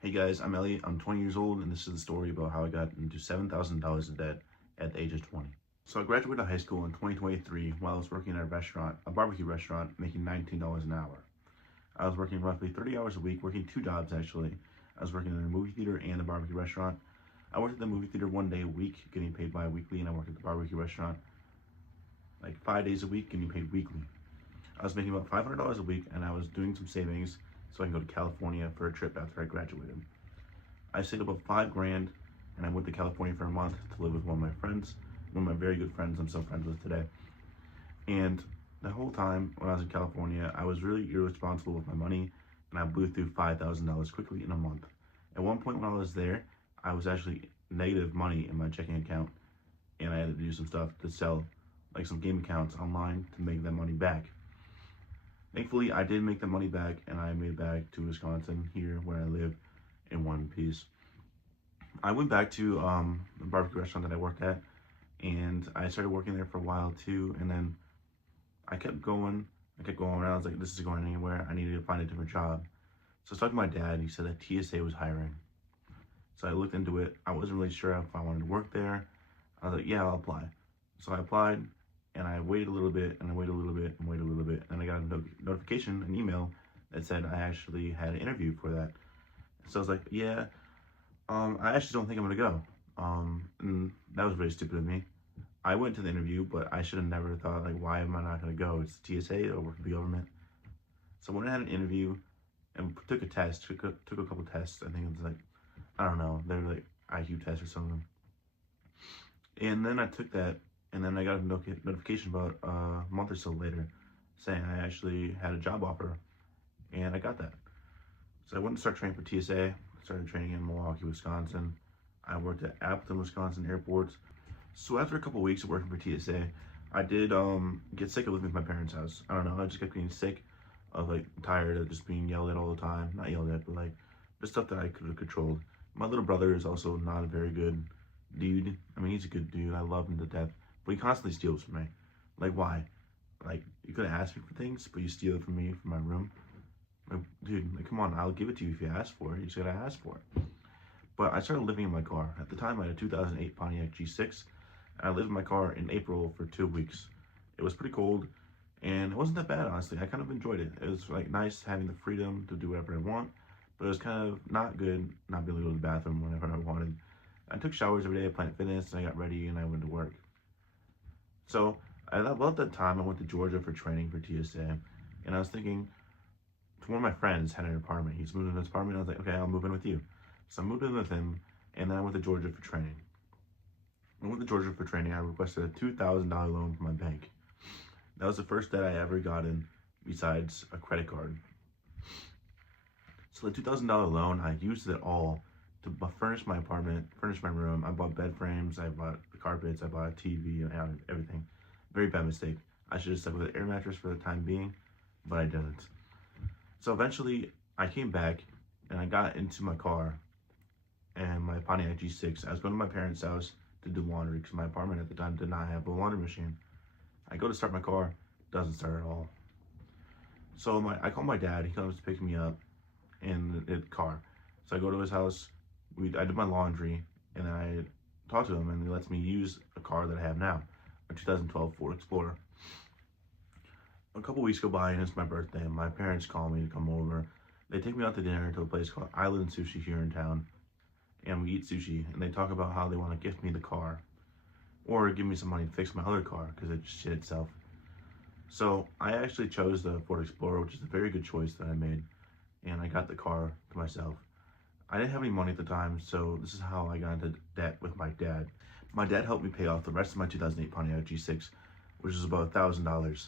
Hey guys, I'm Elliott. I'm 20 years old, and this is the story about how I got into $7,000 in debt at the age of 20. So I graduated high school in 2023 while I was working at a barbecue restaurant, making $19 an hour. I was working roughly 30 hours a week, working two jobs actually. I was working in a movie theater and a barbecue restaurant. I worked at the movie theater one day a week, getting paid bi-weekly, and I worked at the barbecue restaurant like 5 days a week, getting paid weekly. I was making about $500 a week, and I was doing some savings so I can go to California for a trip after I graduated. I saved about 5 grand, and I went to California for a month to live with one of my friends, one of my very good friends I'm still friends with today. And the whole time when I was in California, I was really irresponsible with my money, and I blew through $5,000 quickly in a month. At one point when I was there, I was actually negative money in my checking account, and I had to do some stuff to sell, like some game accounts online to make that money back. Thankfully, I did make the money back, and I made it back to Wisconsin, here where I live, in one piece. I went back to the barbecue restaurant that I worked at, and I started working there for a while too. And then I kept going. And I was like, this is going anywhere. I needed to find a different job. So I talked to my dad, and he said that TSA was hiring. So I looked into it. I wasn't really sure if I wanted to work there. I was like, yeah, I'll apply. So I applied, and I waited a little bit, and I waited a little bit, and waited a little bit, and I got a notification, an email that said I actually had an interview for that. So I was like, yeah, I actually don't think I'm gonna go. And that was really stupid of me. I went to the interview, but I should have never thought, like, why am I not gonna go? It's TSA, or work for the government. So I went and had an interview and took a test, took a couple tests. I think it was like, I don't know, they were like IQ tests or something. And then I took that, and then I got a notification about a month or so later saying I actually had a job offer, and I got that. So I went to start training for TSA, started training in Milwaukee, Wisconsin. I worked at Appleton, Wisconsin airports. So after a couple weeks of working for TSA, I did get sick of living at my parents' house. I don't know, I just kept getting sick of, like, tired of just being yelled at all the time. Not yelled at, but like the stuff that I could have controlled. My little brother is also not a very good dude. I mean, he's a good dude. I love him to death, but he constantly steals from me. Like, why? Like, you could have asked me for things, but you steal it from me from my room. Like, dude, like, come on, I'll give it to you if you ask for it. You just gotta ask for it. But I started living in my car. At the time, I had a 2008 Pontiac G6. And I lived in my car in April for 2 weeks. It was pretty cold, and it wasn't that bad, honestly. I kind of enjoyed it. It was like nice having the freedom to do whatever I want, but it was kind of not good not being able to go to the bathroom whenever I wanted. I took showers every day at Planet Fitness, and I got ready, and I went to work. So about that time, I went to Georgia for training for TSA, and I was thinking, one of my friends had an apartment. He's moved into his apartment. I was like, okay, I'll move in with you. So I moved in with him, and then I went to Georgia for training. I went to Georgia for training. I requested a $2,000 loan from my bank. That was the first debt I ever gotten besides a credit card. So the $2,000 loan, I used it all to furnish my apartment, furnish my room. I bought bed frames, I bought the carpets, I bought a TV, and everything. Very bad mistake. I should have stuck with an air mattress for the time being, but I didn't. So eventually, I came back, and I got into my car, and my Pontiac G6. I was going to my parents' house to do laundry, because my apartment at the time did not have a laundry machine. I go to start my car, doesn't start at all. So I call my dad, he comes to pick me up in the car. So I go to his house, I did my laundry, and then I talk to him, and he lets me use a car that I have now, a 2012 Ford Explorer. A couple weeks go by, and it's my birthday, and my parents call me to come over. They take me out to dinner to a place called Island Sushi here in town, and we eat sushi, and they talk about how they want to gift me the car, or give me some money to fix my other car, because it just shit itself. So I actually chose the Ford Explorer, which is a very good choice that I made, and I got the car to myself. I didn't have any money at the time, so this is how I got into debt with my dad. My dad helped me pay off the rest of my 2008 Pontiac G6, which was about $1,000.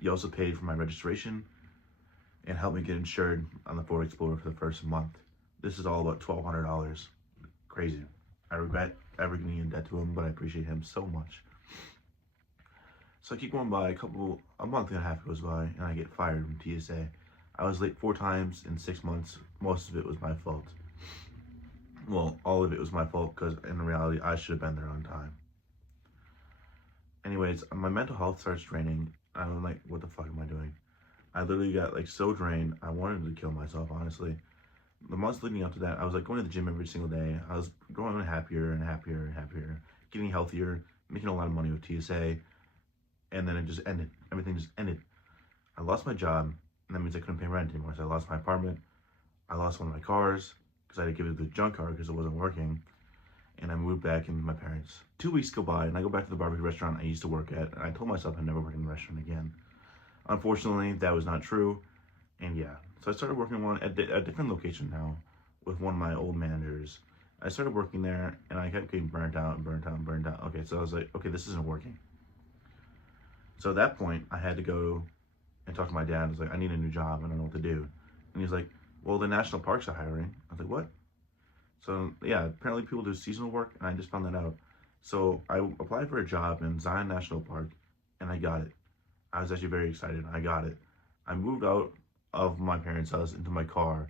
He also paid for my registration and helped me get insured on the Ford Explorer for the first month. This is all about $1,200. Crazy. I regret ever getting in debt to him, but I appreciate him so much. So I keep going by, a month and a half goes by, and I get fired from TSA. I was late 4 times in 6 months. Most of it was my fault. Well, all of it was my fault, because in reality, I should have been there on time. Anyways, my mental health starts draining. I'm like, what the fuck am I doing? I literally got, like, so drained, I wanted to kill myself, honestly. The months leading up to that, I was like going to the gym every single day. I was growing happier and happier and happier, getting healthier, making a lot of money with TSA, and then it just ended. Everything just ended. I lost my job, and that means I couldn't pay rent anymore. So I lost my apartment. I lost one of my cars because I had to give it to the junk car because it wasn't working. And I moved back in with my parents. 2 weeks go by, and I go back to the barbecue restaurant I used to work at, and I told myself I'd never work in a restaurant again. Unfortunately, that was not true, and yeah. So I started working at a different location now with one of my old managers. I started working there, and I kept getting burnt out and burnt out and burnt out. Okay, so I was like, okay, this isn't working. So at that point, I had to go and talk to my dad. I was like, I need a new job. I don't know what to do. And he's like, well, the national parks are hiring. I was like, what? So yeah, apparently people do seasonal work, and I just found that out. So I applied for a job in Zion National Park, and I got it. I was actually very excited. I got it. I moved out of my parents' house into my car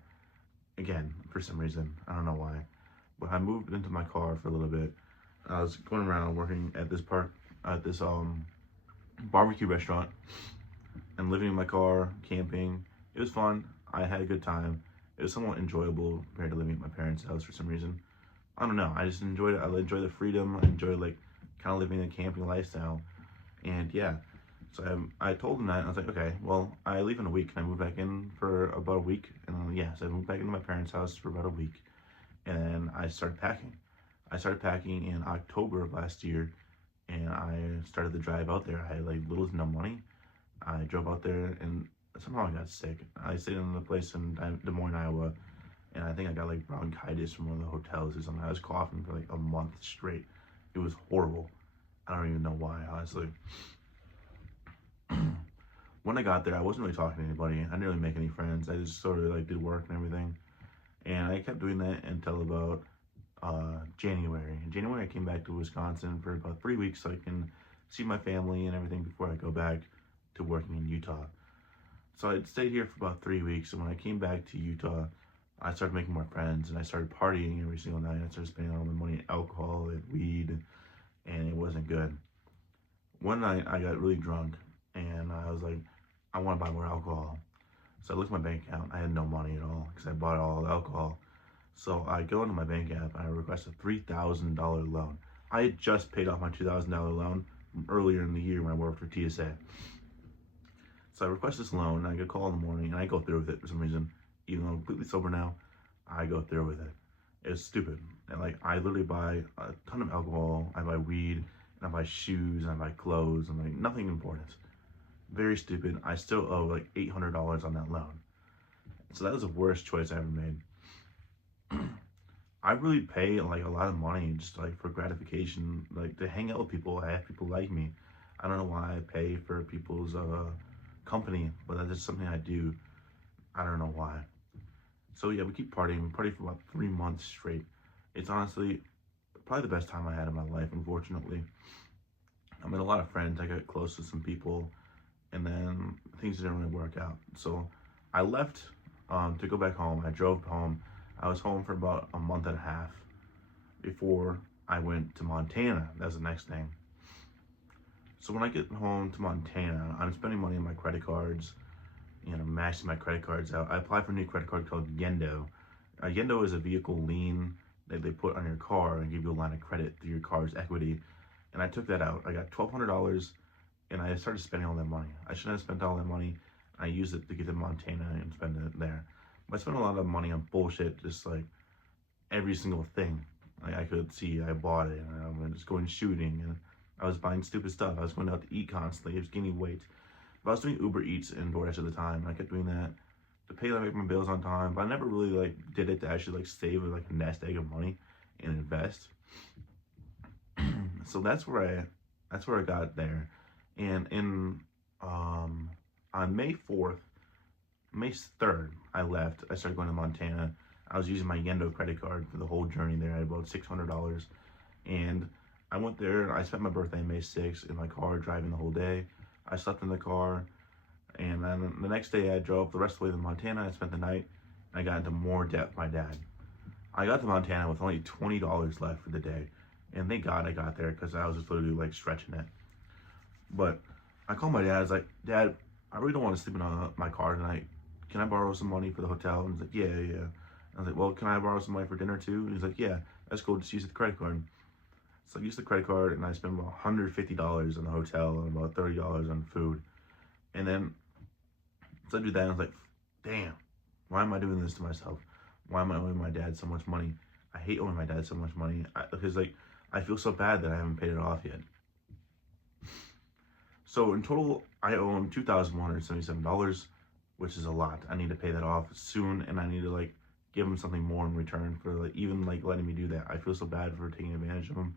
again for some reason. I don't know why, but I moved into my car for a little bit. I was going around working at this park, at this barbecue restaurant, and living in my car, camping. It was fun. I had a good time. It was somewhat enjoyable compared to living at my parents' house for some reason. I don't know. I just enjoyed it. I enjoy the freedom. I enjoy like kind of living a camping lifestyle. And yeah, so I told him that. I was like, okay, well, I leave in a week. And I move back in for about a week. And then, yeah, so I moved back into my parents' house for about a week. And then I started packing. I started packing in October of last year. And I started the drive out there. I had like little to no money. I drove out there and somehow I got sick. I stayed in a place in Des Moines, Iowa. And I think I got like bronchitis from one of the hotels or something. I was coughing for like a month straight. It was horrible. I don't even know why, honestly. When I got there, I wasn't really talking to anybody. I didn't really make any friends. I just sort of like did work and everything. And I kept doing that until about January. In January, I came back to Wisconsin for about 3 weeks so I can see my family and everything before I go back to working in Utah. So I stayed here for about 3 weeks. And when I came back to Utah, I started making more friends and I started partying every single night. I started spending all my money on alcohol and weed, and it wasn't good. One night I got really drunk and I was like, I want to buy more alcohol. So I looked at my bank account. I had no money at all because I bought all the alcohol. So I go into my bank app and I request a $3,000 loan. I had just paid off my $2,000 loan from earlier in the year when I worked for TSA. So I request this loan and I get a call in the morning and I go through with it for some reason. Even though I'm completely sober now, I go through with it. It's stupid. And like, I literally buy a ton of alcohol, I buy weed, and I buy shoes, and I buy clothes, and like nothing important. Very stupid. I still owe like $800 on that loan. So that was the worst choice I ever made. I really pay like a lot of money just like for gratification, like to hang out with people. I have people like me. I don't know why I pay for people's company, but that's just something I do. I don't know why. So yeah, we keep partying. We party for about 3 months straight. It's honestly probably the best time I had in my life, unfortunately. I made a lot of friends. I got close to some people, and then things didn't really work out. So I left to go back home. I drove home. I was home for about a month and a half before I went to Montana. That's the next thing. So when I get home to Montana, I'm spending money on my credit cards, maxing my credit cards out. I applied for a new credit card called Yendo. Yendo is a vehicle lien that they put on your car and give you a line of credit through your car's equity. And I took that out. I got $1,200 and I started spending all that money. I shouldn't have spent all that money. I used it to get to Montana and spend it there. But I spent a lot of money on bullshit, just like every single thing. Like I could see, I bought it, and I was just going shooting, and I was buying stupid stuff. I was going out to eat constantly. I was gaining weight. But I was doing Uber Eats and DoorDash at the time, and I kept doing that to pay like my bills on time. But I never really like did it to actually like save like a nest egg of money and invest. So that's where I got there. And in on May 4th, May 3rd, I left. I started going to Montana. I was using my Yendo credit card for the whole journey there. I had about $600. And I went there. I spent my birthday May 6th in my car driving the whole day. I slept in the car. And then the next day I drove the rest of the way to Montana. I spent the night. And I got into more debt with my dad. I got to Montana with only $20 left for the day. And thank God I got there because I was just literally like stretching it. But I called my dad. I was like, Dad, I really don't want to sleep in my car tonight. Can I borrow some money for the hotel? And he's like, yeah. I was like, well, can I borrow some money for dinner too? And he's like, yeah, that's cool. Just use the credit card. So I used the credit card and I spent about $150 on the hotel and about $30 on food. And then, so I do that and I was like, damn, why am I doing this to myself? Why am I owing my dad so much money? I hate owing my dad so much money because like, I feel so bad that I haven't paid it off yet. So in total, I owe him $2,177, which is a lot. I need to pay that off soon, and I need to like give him something more in return for like even like letting me do that. I feel so bad for taking advantage of him.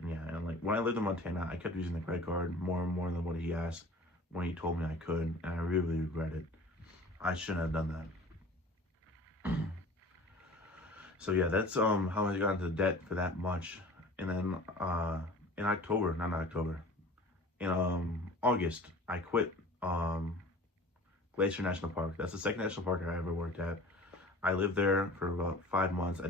And yeah, and like when I lived in Montana, I kept using the credit card more and more than what he asked when he told me I could, and I really regret it. I shouldn't have done that. So yeah, that's how I got into debt for that much. And then in October, not October, in August, I quit Glacier National Park. That's the second national park I ever worked at. I lived there for about 5 months. I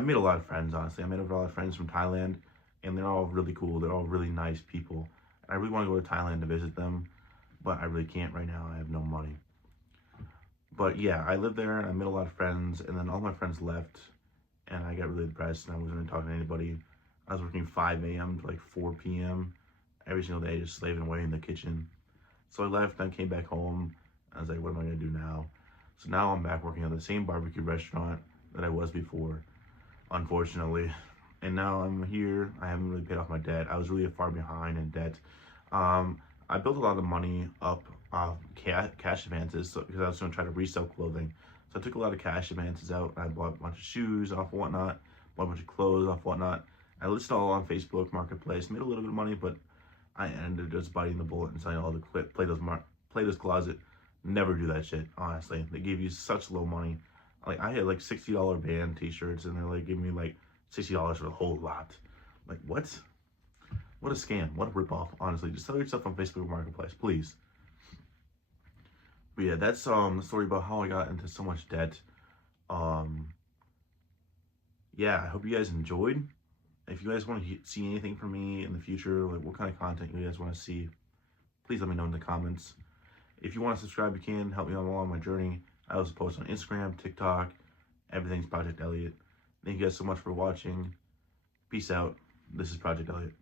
made a lot of friends, honestly. I made a lot of friends from Thailand, and they're all really cool. They're all really nice people. I really want to go to Thailand to visit them, but I really can't right now. I have no money. But yeah, I lived there, and I made a lot of friends, and then all my friends left, and I got really depressed, and I wasn't really talking to anybody. I was working 5 a.m. to like 4 p.m. every single day, just slaving away in the kitchen. So I left, and I came back home. I was like, what am I going to do now? So now I'm back working at the same barbecue restaurant that I was before, unfortunately. And now I'm here. I haven't really paid off my debt. I was really far behind in debt. I built a lot of money up off cash advances because I was going to try to resell clothing. So I took a lot of cash advances out. I bought a bunch of shoes off Whatnot, bought a bunch of clothes off Whatnot. I listed all on Facebook Marketplace, made a little bit of money, but I ended up just biting the bullet and selling all the Plato's Closet. Never do that shit, honestly. They gave you such low money. Like I had like $60 band t-shirts and they're like giving me like $60 for the whole lot. Like what? What a scam. What a ripoff, honestly. Just sell yourself on Facebook Marketplace, please. But yeah, that's the story about how I got into so much debt. Yeah, I hope you guys enjoyed. If you guys want to see anything from me in the future, like what kind of content you guys want to see, please let me know in the comments. If you want to subscribe, you can help me along my journey. I also post on Instagram, TikTok, everything's Project Elliott. Thank you guys so much for watching. Peace out. This is Project Elliott.